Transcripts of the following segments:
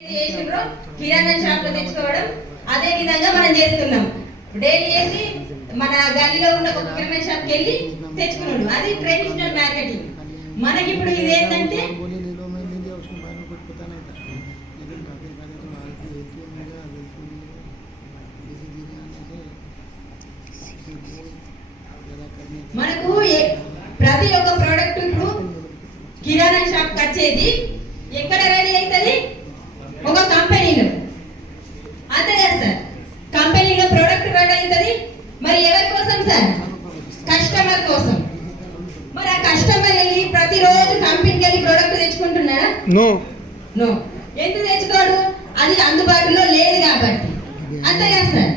కిరాణా shop లో తెచ్చుకోవడం అదే విధంగా మనం చేస్తున్నాం. డైలీ వెళ్ళి మన గల్లీలో ఉన్న ఒక కిరాణా షాప్ కి వెళ్ళి తెచ్చుకున్నాడు. అది ట్రెడిషనల్ మార్కెటింగ్. మనకి ఇప్పుడు ఇది ఏంటంటే మనకు ప్రతి ఒక్క ప్రోడక్ట్ ఇప్పుడు కిరాణా షాప్ కి వచ్చేది ఎక్కడ రెడీ అవుతుంది? ఒక కంపెనీలో. అంతే కదా సార్? కంపెనీలో ప్రోడక్ట్ రెడీ అవుతుంది. మరి ఎవరి కోసం సార్? కస్టమర్ కోసం. మరి ఆ కస్టమర్ వెళ్ళి ప్రతిరోజు కంపెనీకి వెళ్ళి ప్రోడక్ట్ తెచ్చుకుంటున్నాడా? నో. ఎందుకు తెచ్చుకోడు? అది అందుబాటులో లేదు కాబట్టి. అంతే కదా సార్?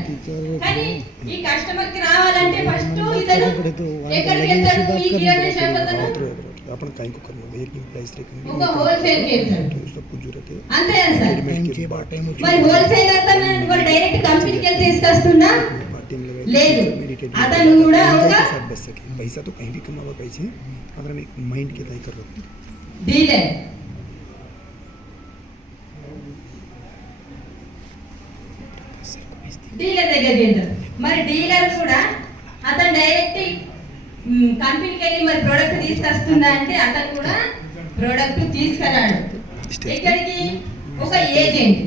కానీ ఈ కస్టమర్ కి రావాలంటే ఫస్ట్ ఇతను ఎక్కడికి వెళ్తాడు? ఈ కిరాణా షాప్ అతను अपन काई को करना है एक प्राइस रेकन ఒక హోల్సేల్ కి వెళ్తాడు. तो सब कुछ जरूरत है. అంతే కదా సార్? మరి హోల్సేల్ అతను కూడా డైరెక్ట్ కంపెనీకి వెళ్ళి తీసుకొస్తుందా? లేదు. అతను కూడా ఒక पैसा तो कहीं भी कमावा पैसे अगर हम एक माइंड के तय कर रहे डीलर దగ్గరికి వెళ్తాడు. మరి డీలర్ కూడా అతను డైరెక్ట్ కంపెనీకి వెళ్ళి మరి ప్రోడక్ట్ తీసుకొస్తుందా అంటే అతను కూడా ప్రోడక్ట్ తీసుకురాడు. ఇక్కడికి ఒక ఏజెంట్.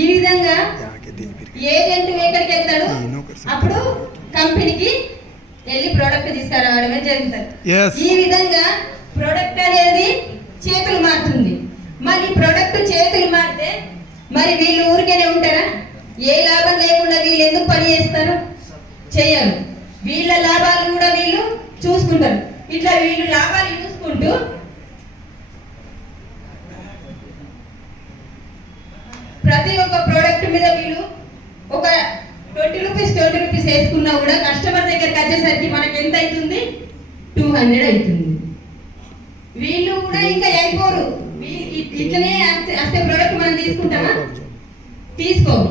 ఈ విధంగా ఏజెంట్ ఎక్కడికి వెళ్తాడు? అప్పుడు కంపెనీకి వెళ్ళి ప్రోడక్ట్ తీసుకురావడమే జరుగుతుంది. ఈ విధంగా ప్రోడక్ట్ అనేది చేతులు మారుతుంది. మరి ప్రోడక్ట్ చేతులు మారితే మరి వీళ్ళు ఊరికేనే ఉంటారా? ఏ లాభం లేకుండా వీళ్ళు ఎందుకు పని చేస్తారు? చేయరు. వీళ్ళ లాభాలు కూడా వీళ్ళు చూసుకుంటారు. ఇట్లా వీళ్ళు లాభాలు చూసుకుంటూ ప్రతి ఒక్క ప్రోడక్ట్ మీద వీళ్ళు ఒక 20 రూపీస్ వేసుకున్నా కూడా కస్టమర్ దగ్గరికి వచ్చేసరికి మనకి ఎంత అవుతుంది? 200 అవుతుంది. వీళ్ళు కూడా ఇంకా అయిపోరు. ఇట్లనే వస్తే ప్రోడక్ట్ మనం తీసుకుంటామా? తీసుకోము.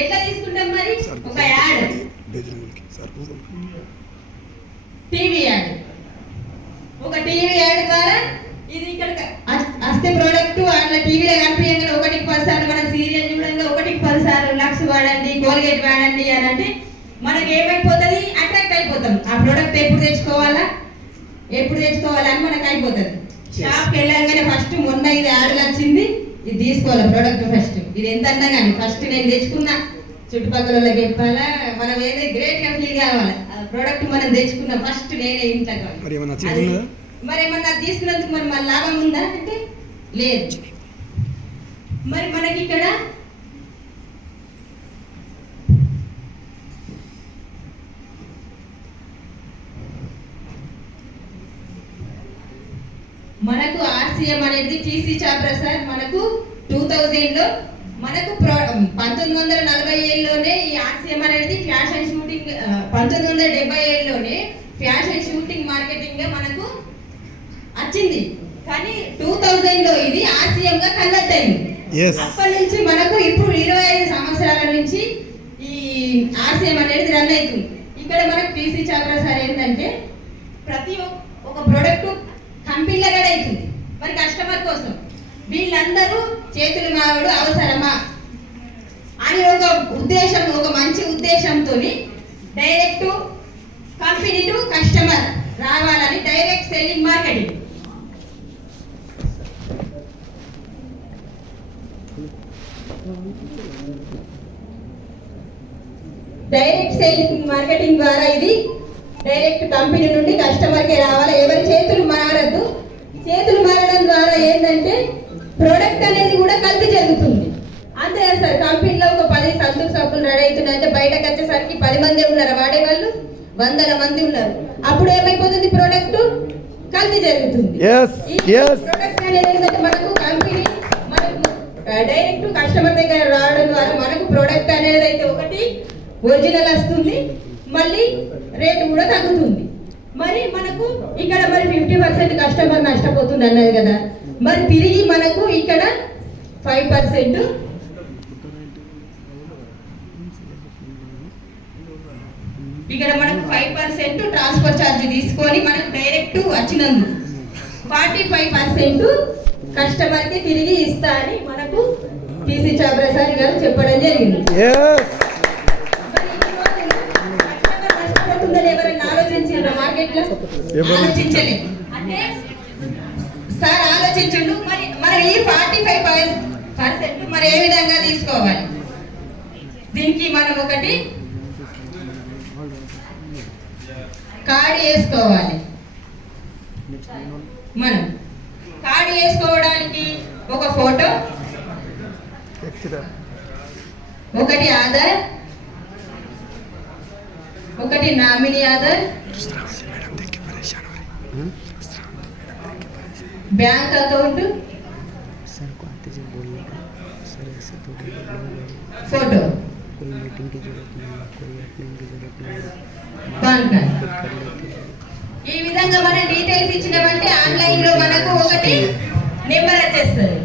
ఎట్లా తీసుకుంటాం మరి? ఒక యాడ్, టీవీ యాడ్. ఒక టీవీ యాడ్ ద్వారా ఇది ఇక్కడ వస్తే ప్రోడక్ట్ అట్లా టీవీలో కనిపించగానే 1కి 10 సార్లు మన సీరియల్ చూడంగా 1కి 10 సార్లు లక్స్ వాడండి, కోల్గేట్ వాడండి అని అంటే మనకి ఏమైపోతుంది? అట్రాక్ట్ అయిపోతాం. ఆ ప్రోడక్ట్ ఎప్పుడు తెచ్చుకోవాలా అని మనకు అయిపోతుంది. షాప్కి వెళ్ళంగానే ఫస్ట్ మొన్న ఇది యాడ్లు వచ్చింది, ఇది తీసుకోవాలి ప్రోడక్ట్. ఫస్ట్ ఇది ఎంత అన్నా కానీ ఫస్ట్ నేను తెచ్చుకున్నా చుట్టుపక్కల వాళ్ళకి చెప్పాలా, మనం ఏదో గ్రేట్ గా ఫీల్ కావాలి. ఆ ప్రోడక్ట్ మనం తెచ్చుకున్నా ఫస్ట్ నేనే ఇంట్లో. మరి ఏమన్నా తీసుకున్నందుకు మరి మన లాభం ఉందా అంటే లేదు. మరి మనకి ఇక్కడ మనకు ఆర్సీఎం అనేది టీసీ చాప్రా సార్ మనకు 2000లో మనకు 1947లోనే ఈ ఆర్సీఎం అనేది ఫ్యాషన్ షూటింగ్, 1977లోనే ఫ్యాషన్ షూటింగ్ మార్కెటింగ్ గా మనకు వచ్చింది. కానీ 2000లో ఇది ఆర్సీఎం గా కన్వర్ట్ అయింది. అప్పటి నుంచి మనకు ఇప్పుడు 25 సంవత్సరాల నుంచి ఈ ఆర్సీఎం అనేది రన్ అవుతుంది. ఇక్కడ మనకు టీసీ చాప్రా సార్ ఏంటంటే ప్రతి ఒక్క ప్రోడక్ట్ కంపెనీలో రెడీ అవుతుంది. మరి కస్టమర్ కోసం వీళ్ళందరూ చేతులు మారుడు అవసరమా అని ఒక ఉద్దేశం, ఒక మంచి ఉద్దేశంతో డైరెక్ట్ కంపెనీ టు కస్టమర్ రావాలని direct selling marketing. Direct selling marketing ద్వారా ఇది డైరెక్ట్ కంపెనీ నుండి కస్టమర్కి రావాలి. ఎవరి చేతులు మారద్దు. చేతులు మారడం ద్వారా ఏంటంటే ప్రోడక్ట్ అనేది కూడా కల్తీ జరుగుతుంది. అంతే కదా సార్? కంపెనీలో ఒక 10 సంతూర్ సబ్బులు రెడీ అవుతున్నాయి అంటే బయటకు వచ్చేసరికి 10 మంది ఉన్నారు, వాడేవాళ్ళు 100 మంది ఉన్నారు. అప్పుడు ఏమైపోతుంది? ప్రోడక్ట్ కల్తీ జరుగుతుంది. ఈ ప్రోడక్ట్ అనేది ఏంటంటే మనకు కంపెనీ మనకు డైరెక్ట్ కస్టమర్ దగ్గర రావడం ద్వారా మనకు ప్రోడక్ట్ అనేది అయితే ఒకటి ఒరిజినల్ వస్తుంది, మళ్ళీ రేటు కూడా తగ్గుతుంది. మరి మనకు ఇక్కడ మరి 50% కస్టమర్ నష్టపోతుంది అన్నది కదా. మరి తిరిగి మనకు ఇక్కడ 5% ఇక్కడ మనకు 5% ట్రాన్స్ఫర్ ఛార్జ్ తీసుకొని మనకు డైరెక్ట్ వచ్చినందు 45% కస్టమర్కి తిరిగి ఇస్తా అని మనకు టీసీ చాబ్రాసారి గారు చెప్పడం జరిగింది. కష్టపడుతుందని ఎవరైనా ఆలోచించారా మార్కెట్లో? ఆలోచించలేదు. అంటే సార్ ఆలోచించండు. మరి ఈ 45% మరి ఏ విధంగా తీసుకోవాలి? దీనికి మనం ఒకటి కార్డు వేసుకోవాలి. మనం కార్డు వేసుకోవడానికి ఒక ఫోటో, ఒకటి ఆధార్, ఒకటి nominee Aadhaar, bank account, photo, pan card. ఈ విధంగా మనం డీటెయిల్స్ ఇచ్చినామంటే ఆన్లైన్ లో మనకు ఒకటి నెంబర్ వచ్చేస్తుంది.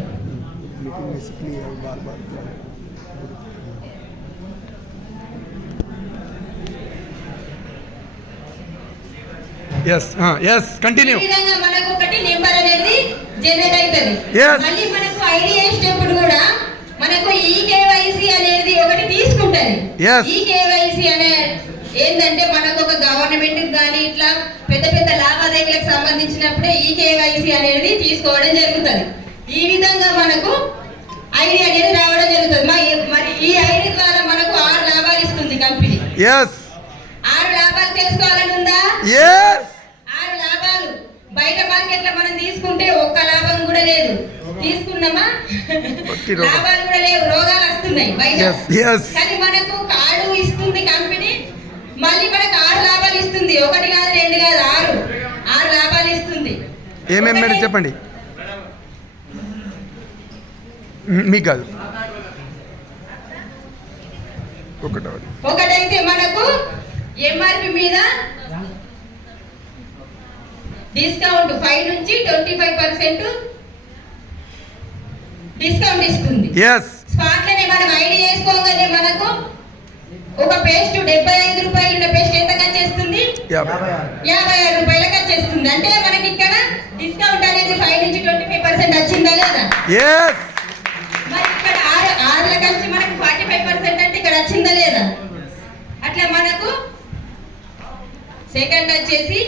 కంటిన్యూ. ఈ విధంగా మనకు ఒకటి నెంబర్ అనేది జనరేట్ అవుతుంది. మళ్ళీ మనకు ఐడి వేసేటప్పుడు కూడా మనకు ఈ కేవైసీ అనేది ఒకటి తీసుకుంటది. ఈ కేవైసీ అనే ఏంటంటే మనకు ఒక గవర్నమెంట్ కానీ ఇట్లా పెద్ద పెద్ద లావాదేవీలకు సంబంధించినప్పుడే ఈ కేవైసీ అనేది తీసుకోవడం జరుగుతుంది. ఈ విధంగా మనకు ఐడి అనేది రావడం జరుగుతుంది. మరి ఈ ఐడి ద్వారా మనకు 6 లాభాలు ఇస్తుంది కంపెనీ. 6 లాభాలు తెలుసుకోవాలని ఉందా? 6 లాభాలు. బయట మార్కెట్ లో మనం తీసుకుంటే ఒక్క లాభం కూడా లేదు. తీసుకున్నామా లాభాలు కూడా లేవు, రోగాలు వస్తున్నాయి బయట. కానీ మనకు కార్డు ఇస్తుంది కంపెనీ, మళ్ళీ మనకు 6 లాభాలు ఇస్తుంది. 1 కాదు 2 కాదు 6 లాభాలు ఇస్తుంది. ఏమేమి మేడం చెప్పండి. మీకు కాదు, ఒకటైతే మనకు ఎంఆర్పి మీద డిస్కౌంట్ 5 నుంచి 25% డిస్కౌంట్ ఇస్తుంది. స్పాట్ లోనే మనం ఐడి చేసుకోగానే మనకు ఒక పేస్ట్ 75 రూపాయలు ఉన్న పేస్ట్ ఎంత ఖర్చేస్తుంది? 56 రూపాయలకు వచ్చేస్తుంది. అంటే మనకి ఇక్కడ డిస్కౌంట్ అనేది 5 నుంచి 25% వచ్చిందా లేదా? మరి ఇక్కడ 6 కలిసి మనకు 45% అంటే ఇక్కడ వచ్చిందా లేదా? అట్లా మనకు సెకండ్ వచ్చేసి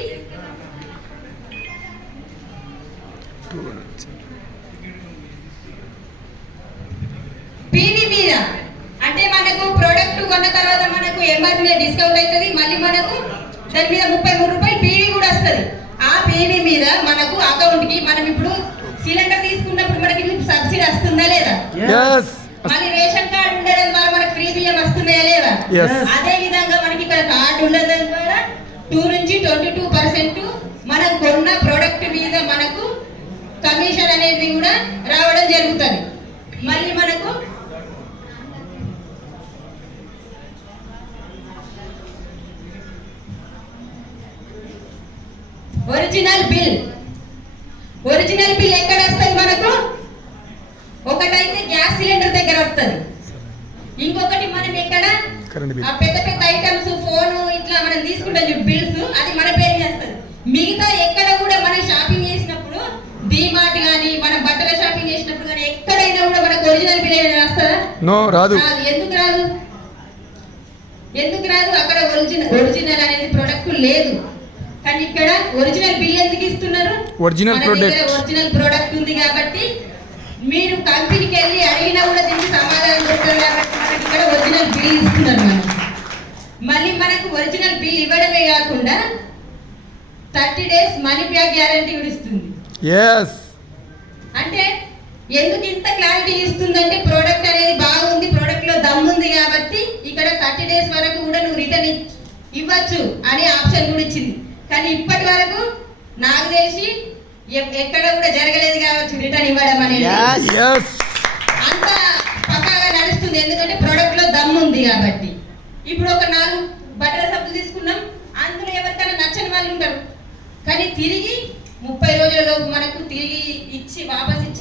పీవీ మీద, అంటే మనకు ప్రోడక్ట్ కొన్న తర్వాత మనకు ఎంఆర్పీ మీద డిస్కౌంట్ అవుతుంది. మళ్ళీ మనకు దాని మీద 33 రూపాయలు పీవీ కూడా వస్తుంది. ఆ పీవీ మీద మనకు అకౌంట్ కి మనం ఇప్పుడు సిలిండర్ తీసుకున్నప్పుడు మనకి సబ్సిడీ వస్తుందా లేదా? మళ్ళీ రేషన్ కార్డు ఉండడం ద్వారా మనకు ఫ్రీ బియ్యం వస్తున్నాయా లేదా? అదే విధంగా మనకి ఇక్కడ కార్డు ఉండడం ద్వారా 2 నుంచి 22% మనం కొన్న ప్రోడక్ట్ మీద మనకు కమిషన్ అనేది కూడా రావడం జరుగుతుంది. మళ్ళీ మనకు ఒరిజినల్ బిల్ ఎక్కడ వస్తుంది? మనకు ఒకటైతే గ్యాస్ సిలిండర్ దగ్గర వస్తుంది, ఇంకొకటి మనం ఎక్కడ పెద్ద పెద్ద ఐటమ్స్ ఫోన్ ఇట్లా మనం తీసుకుంటాం బిల్స్, అది మన పేరు చేస్తుంది. మిగతా ఎక్కడ కూడా మనం షాపింగ్ చేసినప్పుడు డిమార్ట్ గానీ మనం బట్టల షాపింగ్ చేసినప్పుడు కానీ ఎక్కడైనా కూడా మనకు ఒరిజినల్ బిల్ ఏమైనా వస్తుందా? రాదు. ఎందుకు రాదు? అక్కడ ఒరిజినల్ అనేది ప్రొడక్ట్ లేదు. కానీ ఇక్కడ ఒరిజినల్ బిల్ ఎందుకు ఇస్తున్నారు? ఒరిజినల్ ప్రొడక్ట్ ఉంది కాబట్టి మీరు కంపెనీకి వెళ్ళి అడిగినా కూడా దీనికి సమాధానం దొరుకుతుంది కాబట్టి మనకి ఇక్కడ ఒరిజినల్ బిల్ ఇస్తున్నారు. మళ్ళీ మనకు ఒరిజినల్ బిల్ ఇవ్వడమే కాకుండా 30 days మనీ బ్యాక్ గ్యారంటీ కూడా ఇస్తుంది. అంటే ఎందుకు ఇంత క్లారిటీ ఇస్తుందంటే ప్రోడక్ట్ అనేది బాగుంది, ప్రోడక్ట్ లో దమ్ముంది కాబట్టి ఇక్కడ 30 days వరకు కూడా నువ్వు రిటర్న్ ఇవ్వచ్చు అనే ఆప్షన్ కూడా ఇచ్చింది. కానీ ఇప్పటి వరకు నాకు తెలిసి ఎక్కడ కూడా జరగలేదు కావచ్చు రిటర్న్ ఇవ్వడం అనేది. అంత పక్కాగా నడుస్తుంది, ఎందుకంటే ప్రోడక్ట్ లో దమ్ము ఉంది కాబట్టి. ఇప్పుడు ఒక 4 బట్టల సబ్బులు తీసుకున్నాం, అందులో ఎవరికైనా నచ్చని వాళ్ళు ఉంటారు, కానీ తిరిగి 30 రోజులలోపు మనకు తిరిగి ఇచ్చి వాపస్ ఇచ్చి